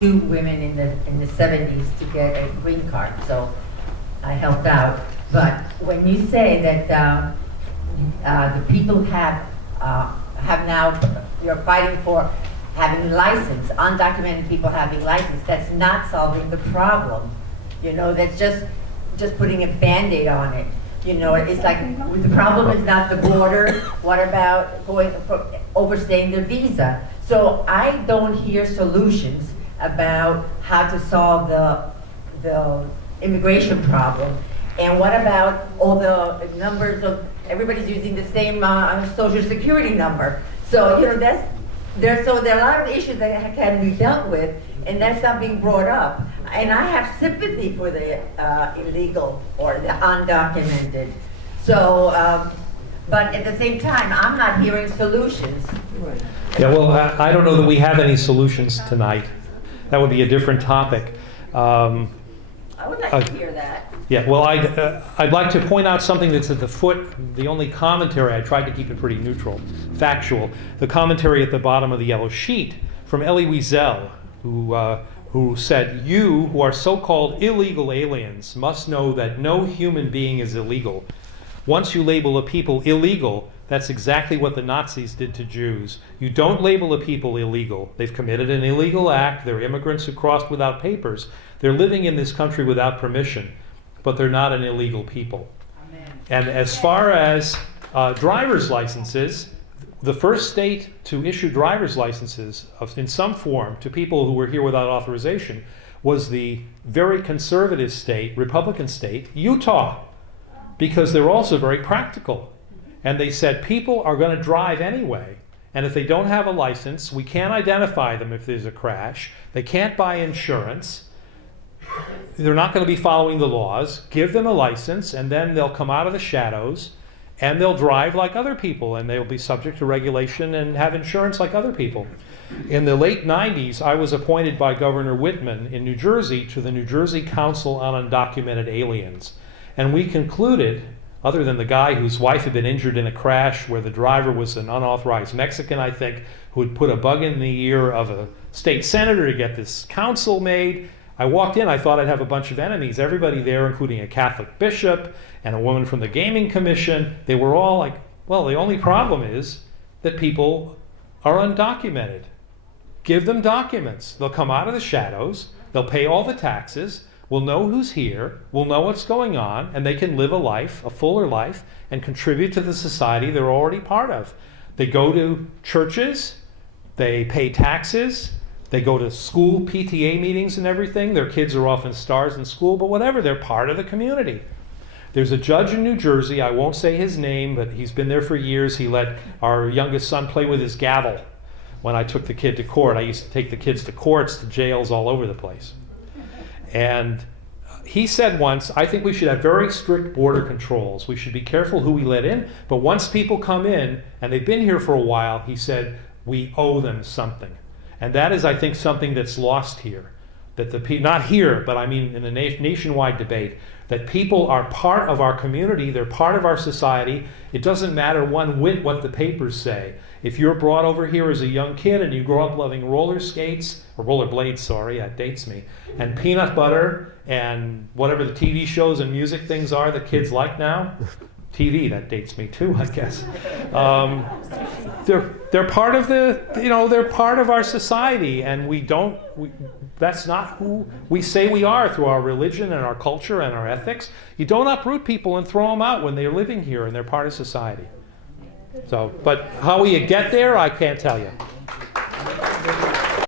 two women in the 70s to get a green card, so I helped out. But when you say that the people have now, you're fighting for having license, undocumented people having license, that's not solving the problem. You know, that's just putting a Band-Aid on it. You know, it's like the problem is not the border. What about overstaying their visa? So I don't hear solutions about how to solve the immigration problem. And what about all the numbers of everybody's using the same social security number? So you know there are a lot of issues that can be dealt with, and that's not being brought up. And I have sympathy for the illegal or the undocumented. So, but at the same time, I'm not hearing solutions. Yeah, well, I don't know that we have any solutions tonight. That would be a different topic. I would like to hear that. Yeah, well, I'd like to point out something that's at the foot, the only commentary, I tried to keep it pretty neutral, factual, the commentary at the bottom of the yellow sheet from Elie Wiesel, who said, "You who are so-called illegal aliens must know that no human being is illegal. Once you label a people illegal, that's exactly what the Nazis did to Jews. You don't label a people illegal. They've committed an illegal act. They're immigrants who crossed without papers. They're living in this country without permission, but they're not an illegal people." Amen. And as far as driver's licenses, the first state to issue driver's licenses in some form to people who were here without authorization was the very conservative state, Republican state, Utah, because they're also very practical. And they said people are going to drive anyway, and if they don't have a license, we can't identify them if there's a crash. They can't buy insurance. They're not going to be following the laws. Give them a license, and then they'll come out of the shadows, and they'll drive like other people, and they'll be subject to regulation and have insurance like other people. In the late 90s, I was appointed by Governor Whitman in New Jersey to the New Jersey Council on Undocumented Aliens. And we concluded, other than the guy whose wife had been injured in a crash where the driver was an unauthorized Mexican, I think, who had put a bug in the ear of a state senator to get this council made. I walked in, I thought I'd have a bunch of enemies. Everybody there, including a Catholic bishop and a woman from the Gaming Commission, they were all like, well, the only problem is that people are undocumented. Give them documents. They'll come out of the shadows, they'll pay all the taxes, we'll know who's here, we'll know what's going on, and they can live a life, a fuller life, and contribute to the society they're already part of. They go to churches, they pay taxes, they go to school PTA meetings and everything. Their kids are often stars in school, but whatever, they're part of the community. There's a judge in New Jersey, I won't say his name, but he's been there for years. He let our youngest son play with his gavel when I took the kid to court. I used to take the kids to courts, to jails all over the place. And he said once, I think we should have very strict border controls. We should be careful who we let in, but once people come in and they've been here for a while, he said, we owe them something. And that is, I think, something that's lost here. That not here, but I mean in the nationwide debate, that people are part of our community, they're part of our society. It doesn't matter one whit what the papers say. If you're brought over here as a young kid and you grow up loving roller skates, or rollerblades, sorry, that dates me, and peanut butter and whatever the TV shows and music things are that kids like now, TV, that dates me too, I guess. They're part of they're part of our society, and that's not who we say we are through our religion and our culture and our ethics. You don't uproot people and throw them out when they're living here and they're part of society. So, but how will you get there, I can't tell you.